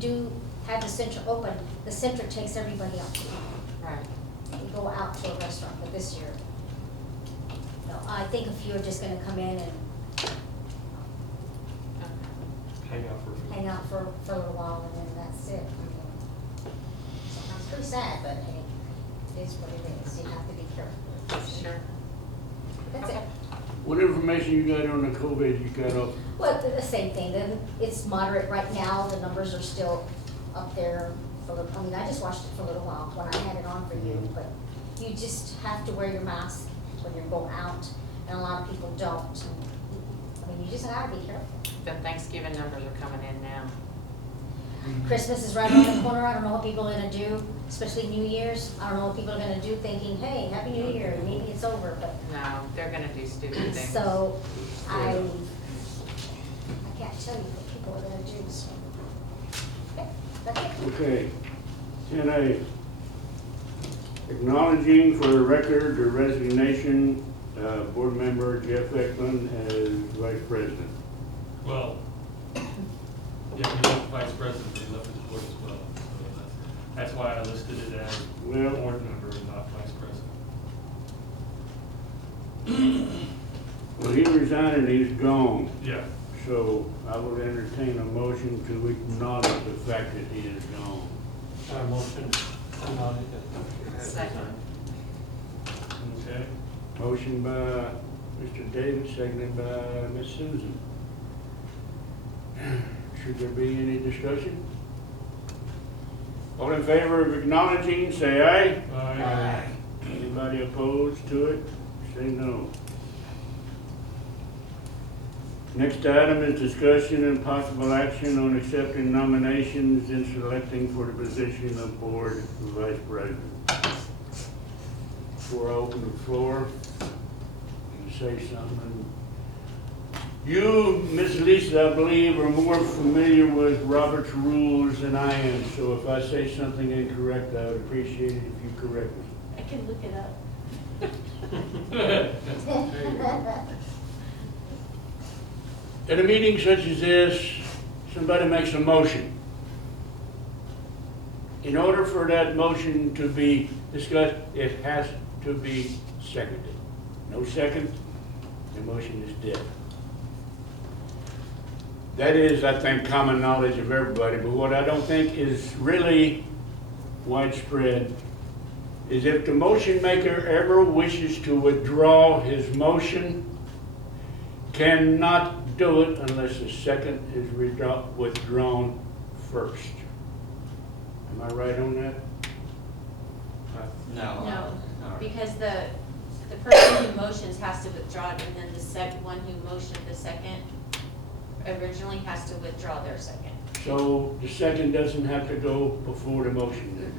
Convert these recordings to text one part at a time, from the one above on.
do have the center open, the center takes everybody out to eat. Right. We go out to a restaurant, but this year, no, I think if you're just gonna come in and Hang out for a few. hang out for a little while and then that's it. I mean, sometimes pretty sad, but hey, it is what it is. You have to be careful. Sure. That's it. What information you got on the COVID you got up? Well, the same thing, then it's moderate right now, the numbers are still up there for the, I mean, I just watched it for a little while when I had it on for you, but you just have to wear your mask when you're going out, and a lot of people don't. I mean, you just gotta be careful. The Thanksgiving numbers are coming in now. Christmas is right around the corner, I don't know what people are gonna do, especially New Year's, I don't know what people are gonna do, thinking, hey, Happy New Year, maybe it's over, but, No, they're gonna do stupid things. so, I can't tell you what people are gonna do, so. Okay, that's it. Okay. 10A, acknowledging for the record the resignation, board member Jeff Eklund as vice president. Well, yeah, he left vice president, he left his board as well. So that's why I listed it as Well- board member and not vice president. Well, he resigned and he's gone, Yeah, so I will entertain a motion to acknowledge the fact that he is gone. Motion. Second. okay. Motion by Mr. David, seconded by Ms. Susan. Should there be any discussion? All in favor of acknowledging, say aye. Aye. Anybody opposed to it, say no. Next item is discussion and possible action on accepting nominations and selecting for the position of board vice president. Before I open the floor and say something, you, Ms. Lisa, I believe, are more familiar with Robert's rules than I am, so if I say something incorrect, I would appreciate it if you correct me. I can look it up. At a meeting such as this, somebody makes a motion. In order for that motion to be discussed, it has to be seconded. No second, the motion is dead. That is, I think, common knowledge of everybody, but what I don't think is really widespread is if the motion maker ever wishes to withdraw his motion, cannot do it unless the second is withdrawn first. Am I right on that? No, because the person who motions has to withdraw it, and then the one who motioned the second originally has to withdraw their second. So the second doesn't have to go before the motion then?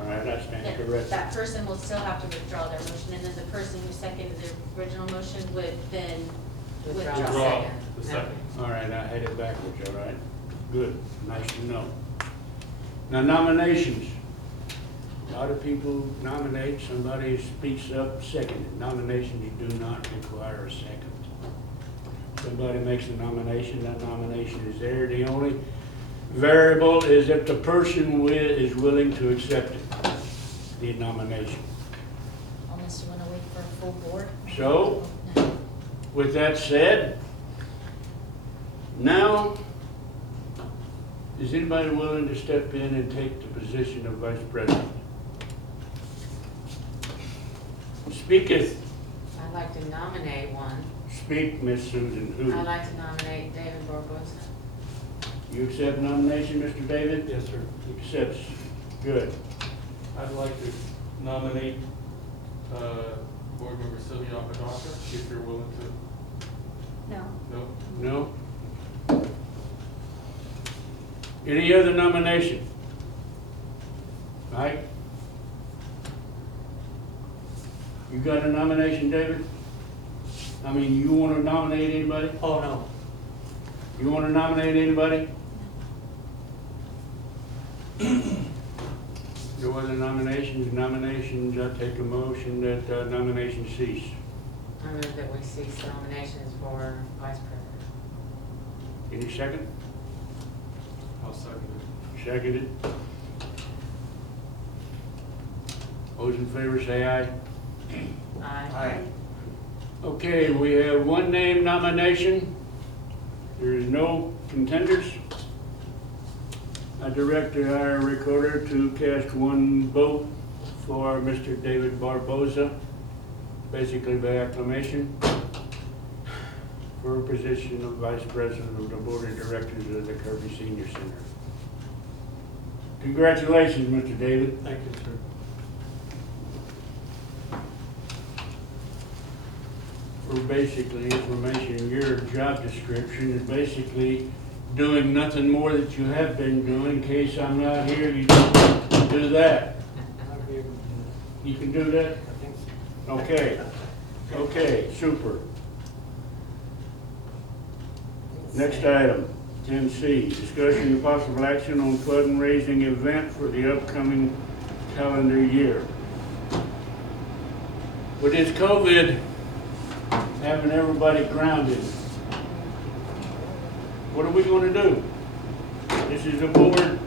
All right, I stand Then corrected. that person will still have to withdraw their motion, and then the person who seconded the original motion would then withdraw Withdraw second. the second. All right, I had it backwards, all right? Good, nice to know. Now nominations. A lot of people nominate, somebody speaks up, seconded. Nominations do not require a second. Somebody makes a nomination, that nomination is there. The only variable is if the person is willing to accept it, the nomination. Unless you wanna wait for a full board. So, No. with that said, now, is anybody willing to step in and take the position of vice president? Speaketh, I'd like to nominate one. speak, Miss Susan, who? I'd like to nominate David Barbosa. You accept nomination, Mr. David? Yes, sir. Accepts. Good. I'd like to nominate, board member Sylvia Apodaca, if you're willing to. No. No? No? Any other nomination? Mike? You got a nomination, David? I mean, you want to nominate anybody? Oh, no. You want to nominate anybody? No other nominations? Nominations, I take a motion that nominations cease. I move that we cease nominations for vice president. Any second? I'll second seconded. Those in favor say aye. Aye. Okay, we have one name nomination. There is no contenders. I direct our recorder to cast one vote for Mr. David Barboza, basically by acclamation, for a position of Vice President of the Board of Directors of the Kirby Senior Center. Congratulations, Mr. David. Thank you, sir. For basically information, your job description is basically doing nothing more that you have been doing. In case I'm not here, you can do that. You can do that? Okay. Okay, super. Next item, 10C, discussion and possible action on fundraising event for the upcoming calendar year. With this COVID having everybody grounded, what are we gonna do? This is a board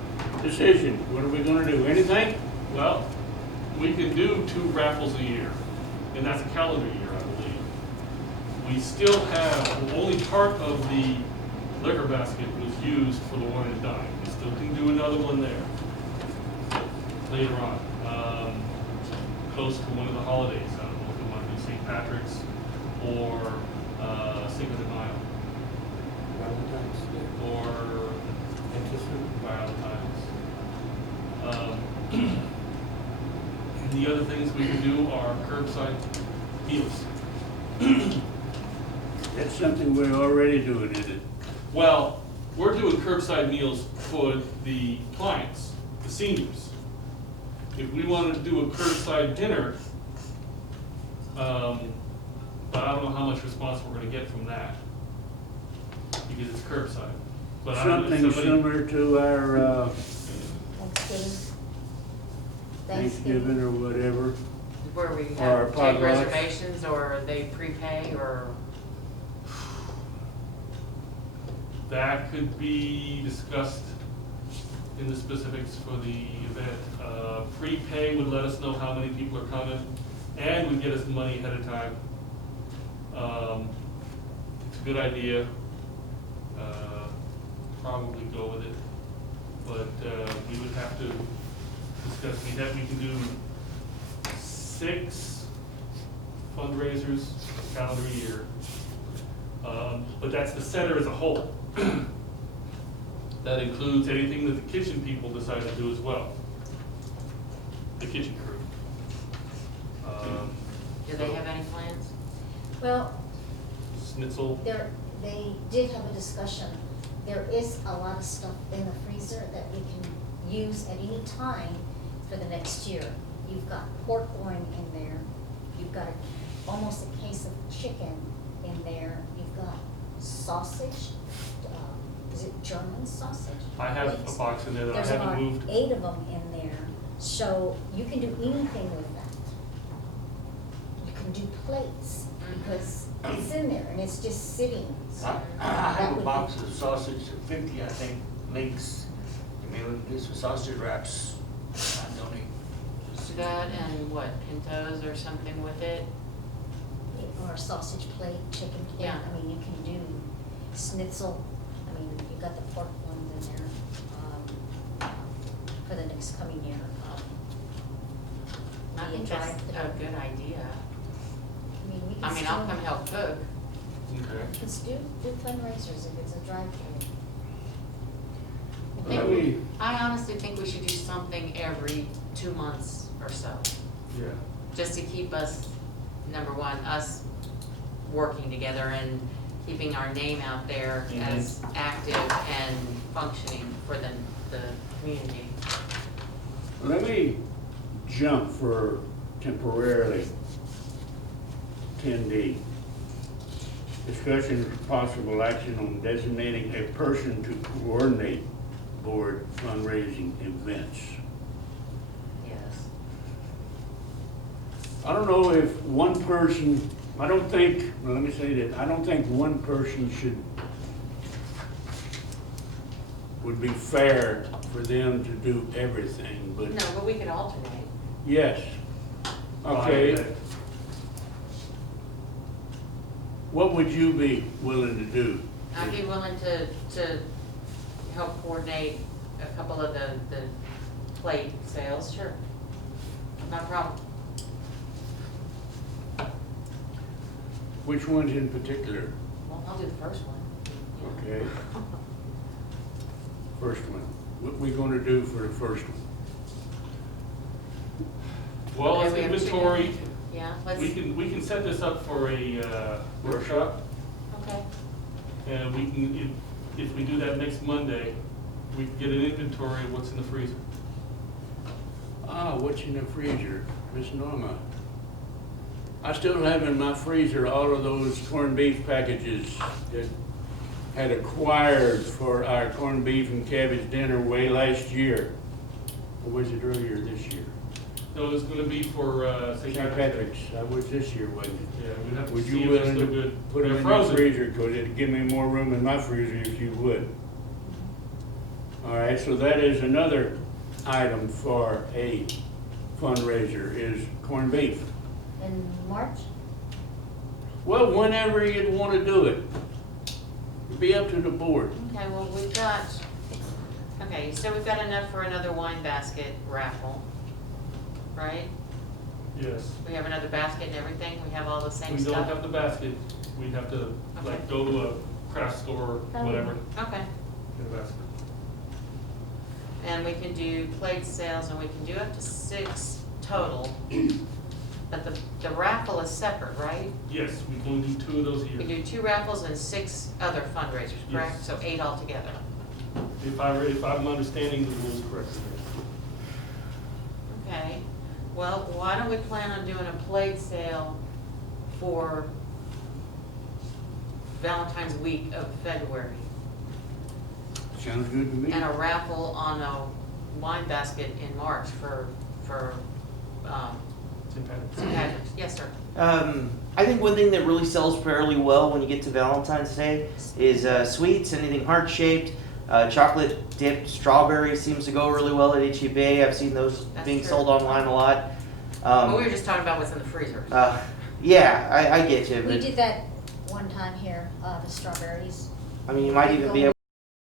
decision. What are we gonna do? Anything? Well, we can do 2 raffles a year, and that's a calendar year, I believe. We still have, only part of the liquor basket was used for the one and dime. We still can do another one there later on, close to one of the holidays. I don't know if we want to do St. Patrick's or Cinco de Mayo Valentine's Day. or Valentine's. And the other things we can do are curbside meals. That's something we're already doing, isn't it? Well, we're doing curbside meals for the clients, the seniors. If we wanted to do a curbside dinner, but I don't know how much response we're gonna get from that, because it's curbside. But I don't know if Something somebody, similar to our Thanksgiving. Thanksgiving or whatever. Where we Or have potlucks. take reservations, or they prepay, or, that could be discussed in the specifics for the event. Prepay would let us know how many people are coming, and would get us the money ahead of time. It's a good idea. Probably go with it, but we would have to discuss. We can do 6 fundraisers a calendar year, but that's the center as a whole. That includes anything that the kitchen people decide to do as well. The kitchen crew. do they have any plans? Well, Schnitzel. they did have a discussion. There is a lot of stuff in the freezer that we can use at any time for the next year. You've got pork loin in there, you've got almost a case of chicken in there, you've got sausage, is it German sausage? I have Wings. a box in there that I There's haven't about moved. 8 of them in there, so you can do anything with that. You can do plates, because it's in there and it's just sitting. So I that have would a be- box of sausage, 50, I think, links. I mean, we can do some sausage wraps. I donate. That and what, pintos or something with it? Or a sausage plate, chicken plate, Yeah. I mean, you can do schnitzel, I mean, you've got the pork ones in there, for the next coming year. I the think that's drive- a good idea. I mean, we can I mean, still, I'll come help cook. Okay. we can still do fundraisers if it's a drive-through. I Let think- me- I honestly think we should do something every 2 months or so, Yeah. just to keep us, number one, us working together and keeping our name out there as active and functioning for the community. Let me jump for temporarily 10D. Discussion of possible action on designating a person to coordinate board fundraising events. Yes. I don't know if one person, I don't think, well, let me say this, I don't think one person should, would be fair for them to do everything, but No, but we could alternate. yes. Okay, what would you be willing to do? I'd be willing to help coordinate a couple of the plate sales, sure. No problem. Which ones in particular? Well, I'll do the first one. Okay. First one. What we gonna do for the first one? Well, as Okay, we have two inventory, now. Yeah, let's, we can set this up for a workshop, okay. and we can, if we do that next Monday, we can get an inventory of what's in the freezer. Ah, what's in the freezer? Miss Norma? I still have in my freezer all of those corned beef packages that had acquired for our corned beef and cabbage dinner way last year. Or was it earlier this year? No, it's gonna be for St. St. Patrick's, that was this year, wasn't it? Yeah, we'd have to Would see you if they're willing still to good. put them They're in your frozen. freezer, because it'd give me more room in my freezer if you would. All right, so that is another item for a fundraiser, is corned beef. In March? Well, whenever you'd want to do it. It'd be up to the board. Okay, well, we've got, okay, so we've got enough for another wine basket raffle, right? Yes. We have another basket and everything, we have all the same We don't stuff? have the basket, we'd have to like go to a craft store, Oh. whatever, Okay, get a basket. and we can do plate sales, and we can do up to 6 total. But the raffle is separate, right? Yes, we can only do 2 of those a We year. do 2 raffles and 6 other fundraisers, correct? Yes. So 8 altogether. If I'm understanding the rules correctly. Okay, well, why don't we plan on doing a plate sale for Valentine's week of February? Sounds good to me. And a raffle on a wine basket in March for St. Patrick's. St. Patrick's. Yes, sir. I think one thing that really sells fairly well when you get to Valentine's Day is sweets, anything heart-shaped. Chocolate dipped strawberry seems to go really well at HEB. I've seen those That's being true. sold online a lot. But we were just talking about what's in the freezer. Yeah, I get you, We but did that one time here, the strawberries. I mean, you might even be able